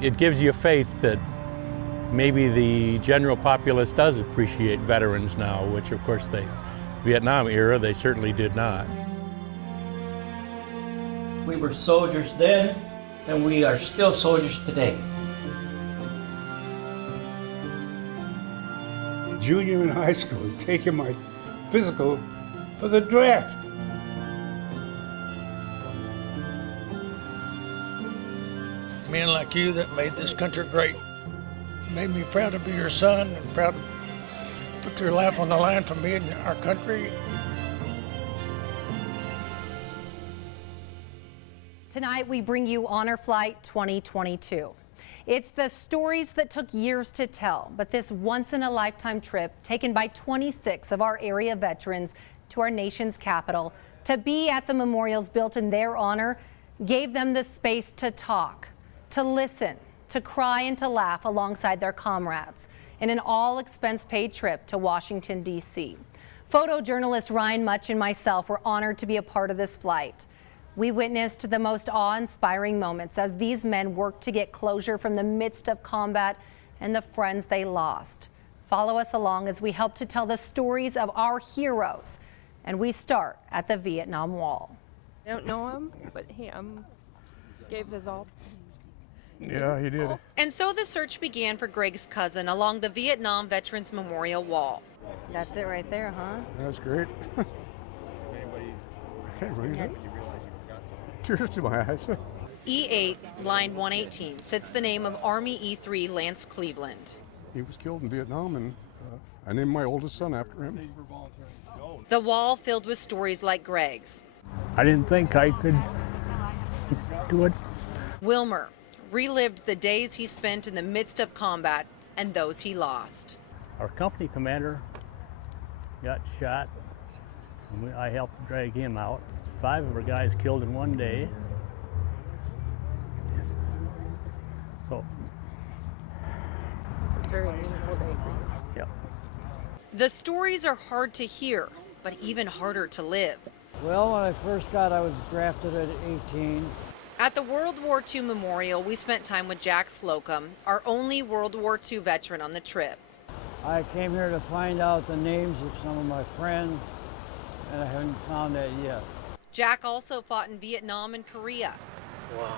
It gives you faith that maybe the general populace does appreciate veterans now, which of course the Vietnam era, they certainly did not. We were soldiers then, and we are still soldiers today. Junior in high school, taking my physical for the draft. Men like you that made this country great. Made me proud to be your son and proud to put your life on the line for me and our country. Tonight we bring you Honor Flight 2022. It's the stories that took years to tell, but this once-in-a-lifetime trip taken by 26 of our area veterans to our nation's capital to be at the memorials built in their honor gave them the space to talk, to listen, to cry and to laugh alongside their comrades in an all-expense-paid trip to Washington, D.C. Photojournalist Ryan Much and myself were honored to be a part of this flight. We witnessed the most awe-inspiring moments as these men worked to get closure from the midst of combat and the friends they lost. Follow us along as we help to tell the stories of our heroes, and we start at the Vietnam Wall. I don't know him, but he gave his all. Yeah, he did. And so the search began for Greg's cousin along the Vietnam Veterans Memorial Wall. That's it right there, huh? That's great. I can't believe it. Tears to my eyes. E8, line 118, sits the name of Army E3 Lance Cleveland. He was killed in Vietnam, and I named my oldest son after him. The wall filled with stories like Greg's. I didn't think I could do it. Wilmer relived the days he spent in the midst of combat and those he lost. Our company commander got shot, and I helped drag him out. 5 of our guys killed in one day. So, It's a very meaningful day for you. yeah. The stories are hard to hear, but even harder to live. Well, when I first got, I was drafted at 18. At the World War II Memorial, we spent time with Jack Slocum, our only World War II veteran on the trip. I came here to find out the names of some of my friends, and I haven't found that yet. Jack also fought in Vietnam and Korea. Wow.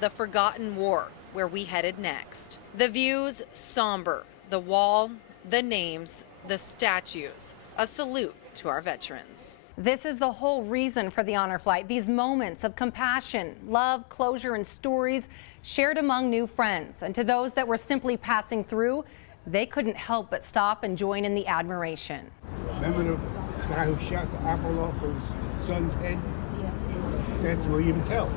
The Forgotten War, where we headed next. The views, somber. The wall, the names, the statues. A salute to our veterans. This is the whole reason for the honor flight. These moments of compassion, love, closure, and stories shared among new friends. And to those that were simply passing through, they couldn't help but stop and join in the admiration. Remember the guy who shot the apple off his son's head? Yeah. That's William Tell,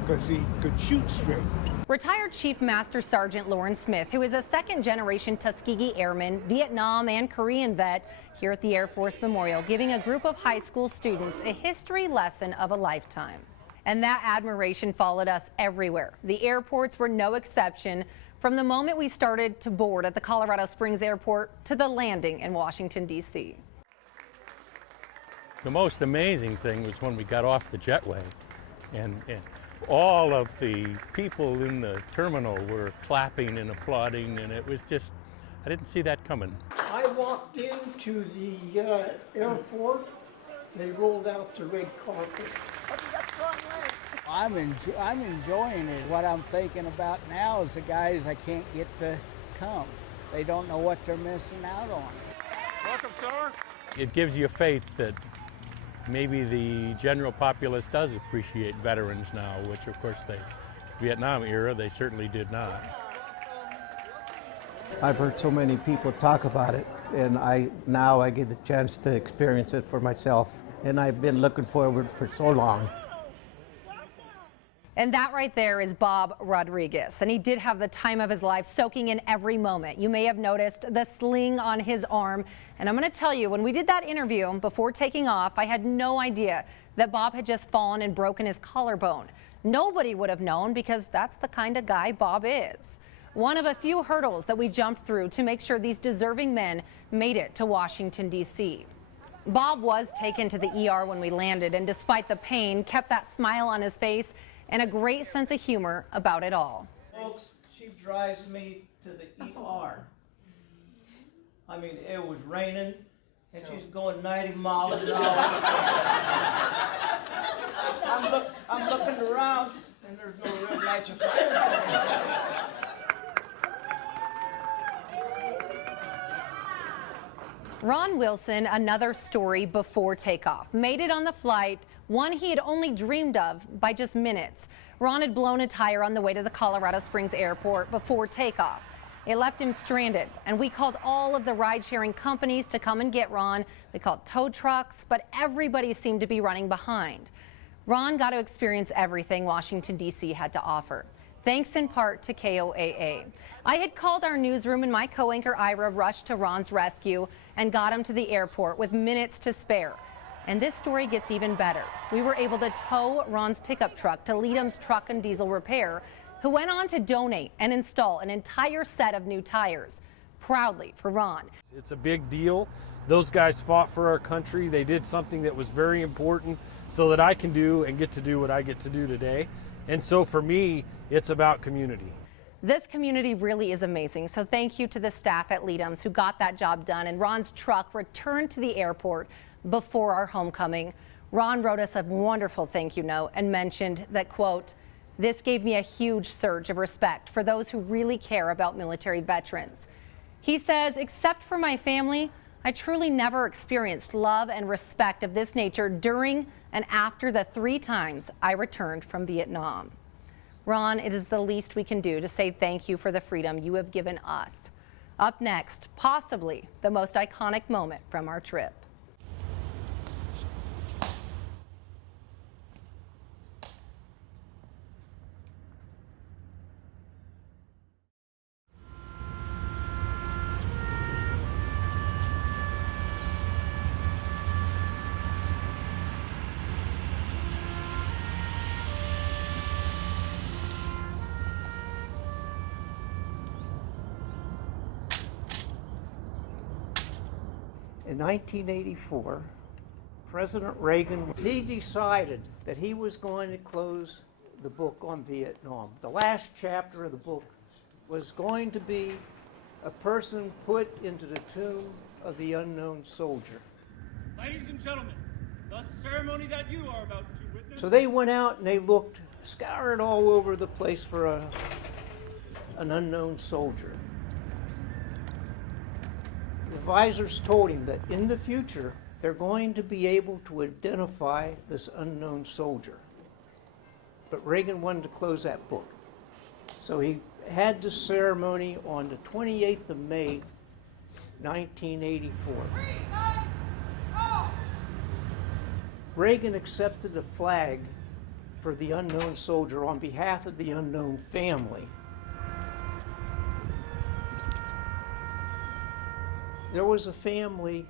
because he could shoot straight. Retired Chief Master Sergeant Lauren Smith, who is a second-generation Tuskegee Airman, Vietnam and Korean vet, here at the Air Force Memorial, giving a group of high school students a history lesson of a lifetime. And that admiration followed us everywhere. The airports were no exception, from the moment we started to board at the Colorado Springs Airport to the landing in Washington, D.C. The most amazing thing was when we got off the jetway and all of the people in the terminal were clapping and applauding, and it was just, I didn't see that coming. I walked into the airport, they rolled out the red carpet. I'm enjoying it. What I'm thinking about now is the guys I can't get to come. They don't know what they're missing out on. Welcome, sir. It gives you faith that maybe the general populace does appreciate veterans now, which of course the Vietnam era, they certainly did not. I've heard so many people talk about it, and now I get the chance to experience it for myself, and I've been looking forward for so long. And that right there is Bob Rodriguez, and he did have the time of his life, soaking in every moment. You may have noticed the sling on his arm, and I'm going to tell you, when we did that interview before taking off, I had no idea that Bob had just fallen and broken his collarbone. Nobody would have known, because that's the kind of guy Bob is. One of a few hurdles that we jumped through to make sure these deserving men made it to Washington, D.C. Bob was taken to the ER when we landed, and despite the pain, kept that smile on his face and a great sense of humor about it all. Folks, drives me to the ER. I mean, it was raining, and she's going 90 miles an hour. I'm looking around, and there's no red lights or sirens. Ron Wilson, another story before takeoff. Made it on the flight, one he had only dreamed of by just minutes. Ron had blown a tire on the way to the Colorado Springs airport before takeoff. It left him stranded, and we called all of the ride-sharing companies to come and get Ron. We called tow trucks, but everybody seemed to be running behind. Ron got to experience everything Washington, D.C. had to offer, thanks in part to KOAA. I had called our newsroom, and my co-anchor Ira rushed to Ron's rescue and got him to the airport with minutes to spare. And this story gets even better. We were able to tow Ron's pickup truck to Leadham's Truck and Diesel Repair, who went on to donate and install an entire set of new tires, proudly for Ron. It's a big deal. Those guys fought for our country. They did something that was very important so that I can do and get to do what I get to do today. And so for me, it's about community. This community really is amazing, so thank you to the staff at Leadham's who got that job done, and Ron's truck returned to the airport before our homecoming. Ron wrote us a wonderful thank you note and mentioned that, quote, "This gave me a huge surge of respect for those who really care about military veterans." He says, "Except for my family, I truly never experienced love and respect of this nature during and after the 3 times I returned from Vietnam." Ron, it is the least we can do to say thank you for the freedom you have given us. Up next, possibly the most iconic moment from our trip. In 1984, President Reagan, he decided that he was going to close the book on Vietnam. The last chapter of the book was going to be a person put into the tomb of the unknown soldier. Ladies and gentlemen, the ceremony that you are about to witness. So they went out and they looked, scoured all over the place for an unknown soldier. The advisors told him that in the future, they're going to be able to identify this unknown soldier. But Reagan wanted to close that book. So he had the ceremony on the 28th of May, 1984. Reagan accepted a flag for the unknown soldier on behalf of the unknown family. There was a family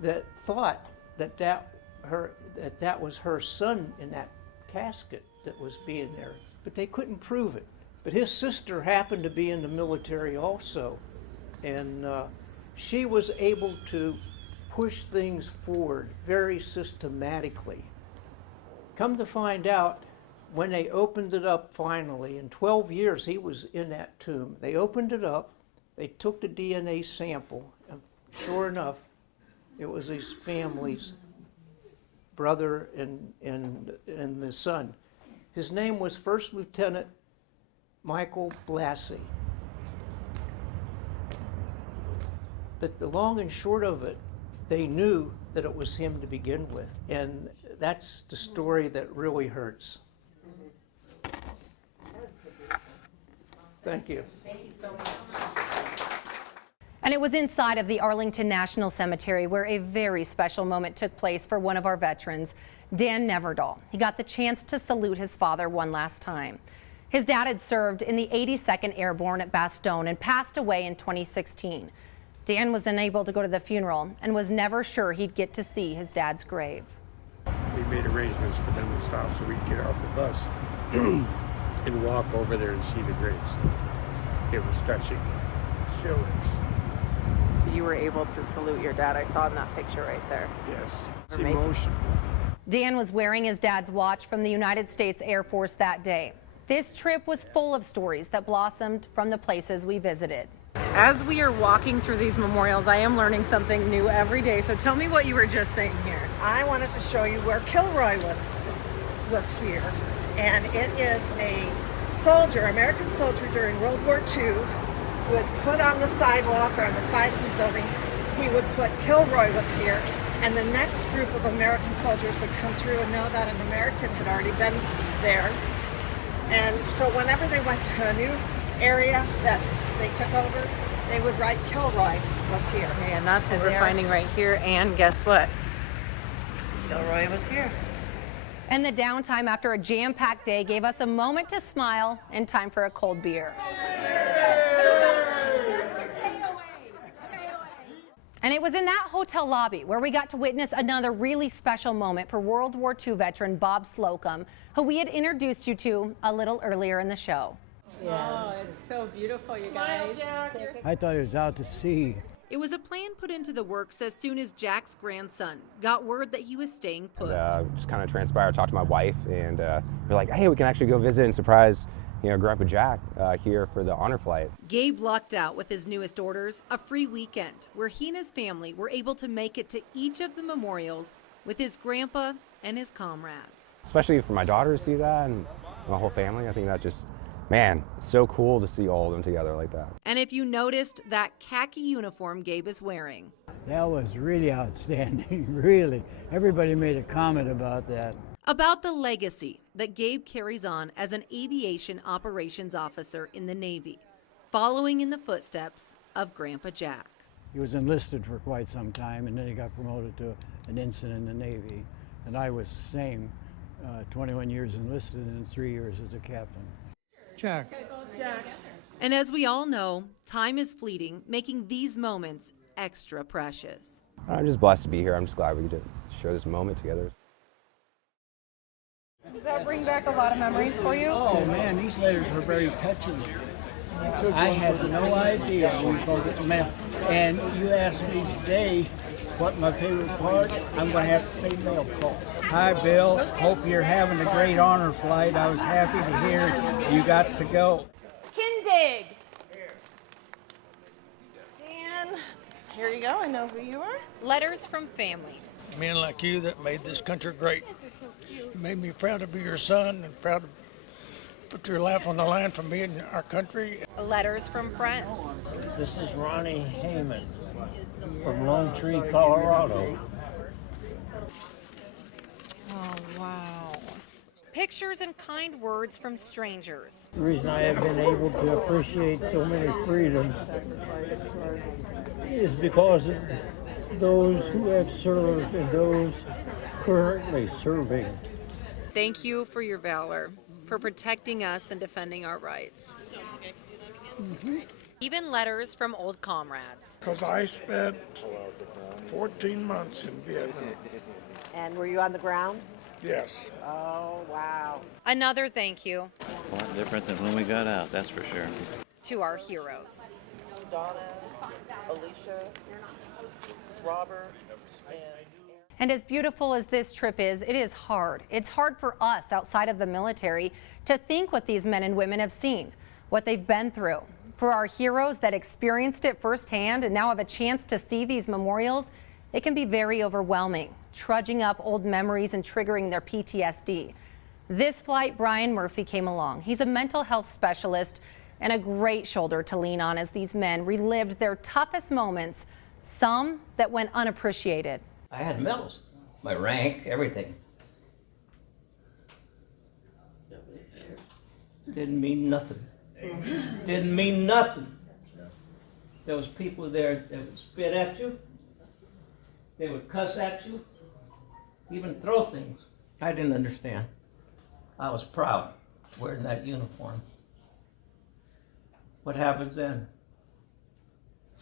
that thought that that was her son in that casket that was being there, but they couldn't prove it. But his sister happened to be in the military also, and she was able to push things forward very systematically. Come to find out, when they opened it up finally, in 12 years he was in that tomb, they opened it up, they took the DNA sample, and sure enough, it was his family's brother and the son. His name was First Lieutenant Michael Blassie. But the long and short of it, they knew that it was him to begin with. And that's the story that really hurts. Thank you. Thank you so much. And it was inside of the Arlington National Cemetery where a very special moment took place for one of our veterans, Dan Neverdahl. He got the chance to salute his father one last time. His dad had served in the 82nd Airborne at Bastogne and passed away in 2016. Dan was unable to go to the funeral and was never sure he'd get to see his dad's grave. We made arrangements for them to stop so we could get off the bus and walk over there and see the graves. It was touching. It still is. So you were able to salute your dad. I saw in that picture right there. Yes, it's emotional. Dan was wearing his dad's watch from the United States Air Force that day. This trip was full of stories that blossomed from the places we visited. As we are walking through these memorials, I am learning something new every day. So tell me what you were just saying here. I wanted to show you where Kilroy was here. And it is a soldier, American soldier during World War II, would put on the sidewalk or on the side of the building, he would put Kilroy was here. And the next group of American soldiers would come through and know that an American had already been there. And so whenever they went to a new area that they took over, they would write Kilroy was here. Okay, and that's what we're finding right here. And guess what? Kilroy was here. And the downtime after a jam-packed day gave us a moment to smile and time for a cold beer. And it was in that hotel lobby where we got to witness another really special moment for World War II veteran Bob Slocum, who we had introduced you to a little earlier in the show. Yes. Oh, it's so beautiful, you guys. I thought he was out to sea. It was a plan put into the works as soon as Jack's grandson got word that he was staying put. Just kind of transpired, talked to my wife, and we're like, hey, we can actually go visit and surprise, Grandpa Jack here for the honor flight. Gabe lucked out with his newest orders, a free weekend where he and his family were able to make it to each of the memorials with his grandpa and his comrades. Especially for my daughter to see that and my whole family, I think that just, man, it's so cool to see all of them together like that. And if you noticed that khaki uniform Gabe is wearing. That was really outstanding, really. Everybody made a comment about that. About the legacy that Gabe carries on as an aviation operations officer in the Navy, following in the footsteps of Grandpa Jack. He was enlisted for quite some time, and then he got promoted to an ensign in the Navy. And I was the same, 21 years enlisted and 3 years as a captain. Jack. And as we all know, time is fleeting, making these moments extra precious. I'm just blessed to be here. I'm just glad we get to share this moment together. Does that bring back a lot of memories for you? Oh man, these letters were very touching. I had no idea we were going to get the mail. And you asked me today what my favorite part, I'm going to have to say mail call. Hi Bill, hope you're having a great honor flight. I was happy to hear you got to go. Kindig. And here you go, I know who you are. Letters from family. Men like you that made this country great. You made me proud to be your son and proud to put your life on the line for me and our country. Letters from friends. This is Ronnie Heyman from Lone Tree, Colorado. Oh, wow. Pictures and kind words from strangers. The reason I have been able to appreciate so many freedoms is because of those who have served and those currently serving. Thank you for your valor, for protecting us and defending our rights. Even letters from old comrades. Because I spent 14 months in Vietnam. And were you on the ground? Yes. Oh, wow. Another thank you. A lot different than when we got out, that's for sure. To our heroes. Donna, Alicia, Robert, And as beautiful as this trip is, it is hard. It's hard for us outside of the military to think what these men and women have seen, what they've been through. For our heroes that experienced it firsthand and now have a chance to see these memorials, it can be very overwhelming, trudging up old memories and triggering their PTSD. This flight, Brian Murphy came along. He's a mental health specialist and a great shoulder to lean on as these men relived their toughest moments, some that went unappreciated. I had medals, my rank, everything. Didn't mean nothing. Didn't mean nothing. There was people there that would spit at you. They would cuss at you, even throw things. I didn't understand. I was proud wearing that uniform. What happens then?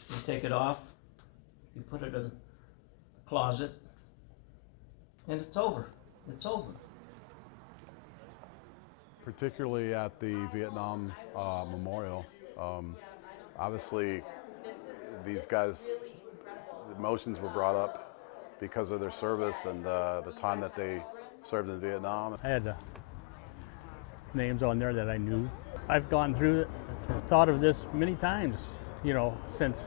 You take it off, you put it in the closet, and it's over. It's over. Particularly at the Vietnam Memorial, obviously these guys, emotions were brought up because of their service and the time that they served in Vietnam. I had the names on there that I knew. I've gone through it, thought of this many times, you know, since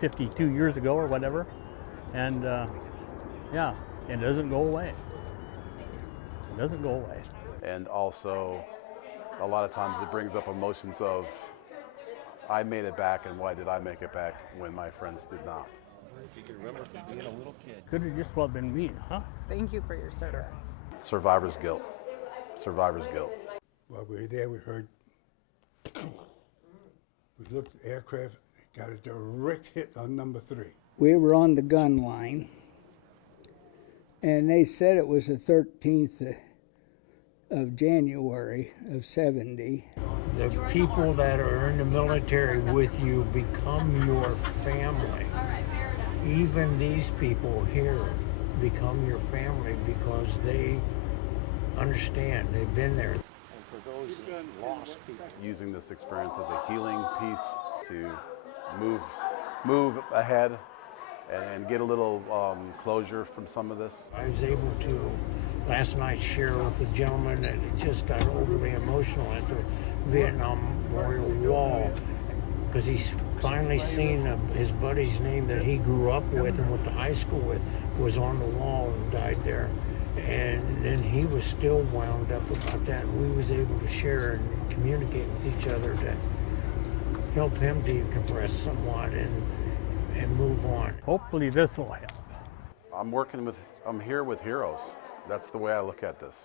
52 years ago or whatever. And yeah, it doesn't go away. It doesn't go away. And also, a lot of times it brings up emotions of, I made it back, and why did I make it back when my friends did not? If you can remember from being a little kid. Could have just well been me, huh? Thank you for your service. Survivor's guilt. Survivor's guilt. While we were there, we heard, we looked at the aircraft, got a direct hit on number 3. We were on the gun line, and they said it was the 13th of January of 70. The people that are in the military with you become your family. Even these people here become your family because they understand, they've been there. And for those lost people, using this experience as a healing piece to move ahead and get a little closure from some of this. I was able to last night share with a gentleman that it just got overly emotional at the Vietnam Memorial Wall because he's finally seen his buddy's name that he grew up with and went to high school with was on the wall and died there. And then he was still wound up about that. We was able to share and communicate with each other to help him decompress somewhat and move on. Hopefully this will help. I'm here with heroes. That's the way I look at this.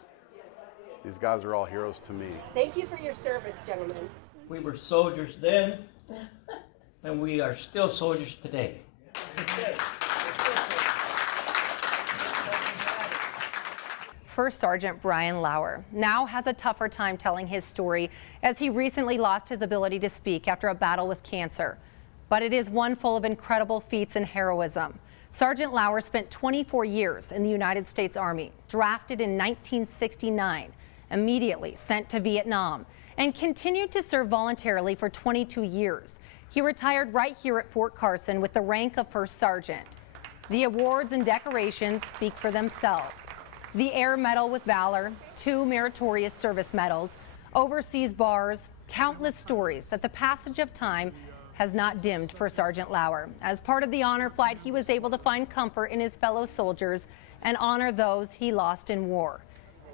These guys are all heroes to me. Thank you for your service, gentlemen. We were soldiers then, and we are still soldiers today. First Sergeant Brian Lauer now has a tougher time telling his story as he recently lost his ability to speak after a battle with cancer. But it is one full of incredible feats and heroism. Sergeant Lauer spent 24 years in the United States Army, drafted in 1969, immediately sent to Vietnam, and continued to serve voluntarily for 22 years. He retired right here at Fort Carson with the rank of First Sergeant. The awards and decorations speak for themselves. The Air Medal with Valor, 2 Meritorious Service Medals, overseas bars, countless stories that the passage of time has not dimmed for Sergeant Lauer. As part of the honor flight, he was able to find comfort in his fellow soldiers and honor those he lost in war.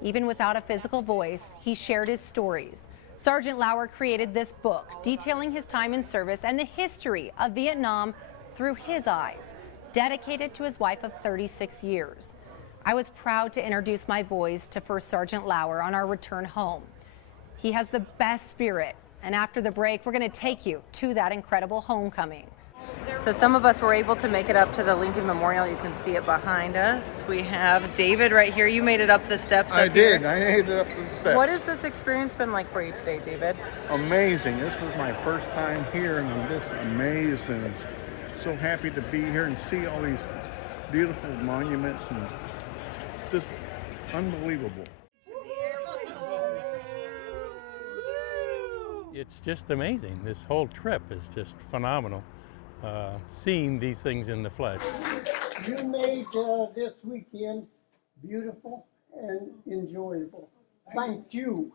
Even without a physical voice, he shared his stories. Sergeant Lauer created this book detailing his time in service and the history of Vietnam through his eyes, dedicated to his wife of 36 years. I was proud to introduce my boys to First Sergeant Lauer on our return home. He has the best spirit, and after the break, we're going to take you to that incredible homecoming. So some of us were able to make it up to the Lincoln Memorial. You can see it behind us. We have David right here. You made it up the steps. I did. I made it up the steps. What has this experience been like for you today, David? Amazing. This is my first time here, and I'm just amazed and so happy to be here and see all these beautiful monuments and just unbelievable. It's just amazing. This whole trip is just phenomenal. Seeing these things in the flesh. You made this weekend beautiful and enjoyable. Thank you.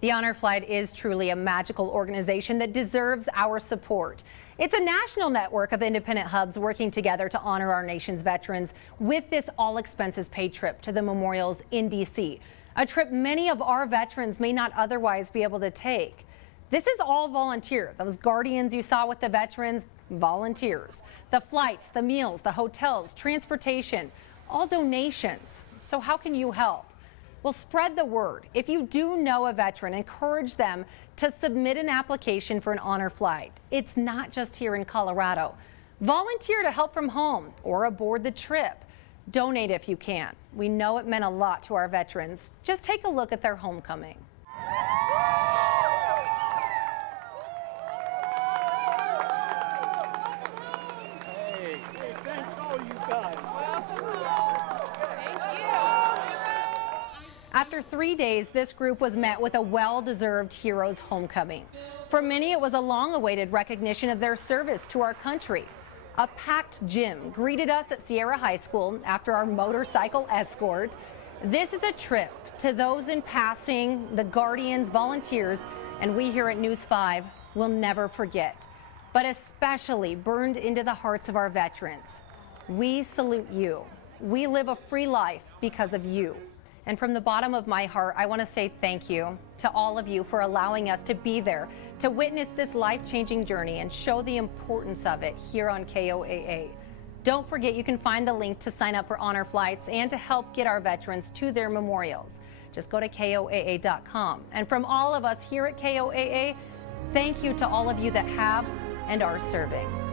The Honor Flight is truly a magical organization that deserves our support. It's a national network of independent hubs working together to honor our nation's veterans with this all-expenses-paid trip to the memorials in D.C., a trip many of our veterans may not otherwise be able to take. This is all volunteer. Those guardians you saw with the veterans, volunteers. The flights, the meals, the hotels, transportation, all donations. So how can you help? Well, spread the word. If you do know a veteran, encourage them to submit an application for an honor flight. It's not just here in Colorado. Volunteer to help from home or aboard the trip. Donate if you can. We know it meant a lot to our veterans. Just take a look at their homecoming. Hey, thanks all you guys. After 3 days, this group was met with a well-deserved hero's homecoming. For many, it was a long-awaited recognition of their service to our country. A packed gym greeted us at Sierra High School after our motorcycle escort, This is a trip to those in passing, the guardians, volunteers, and we here at News 5 will never forget, but especially burned into the hearts of our veterans. We salute you. We live a free life because of you. And from the bottom of my heart, I want to say thank you to all of you for allowing us to be there, to witness this life-changing journey and show the importance of it here on KOAA. Don't forget, you can find the link to sign up for honor flights and to help get our veterans to their memorials. Just go to KOAA.com. And from all of us here at KOAA, thank you to all of you that have and are serving.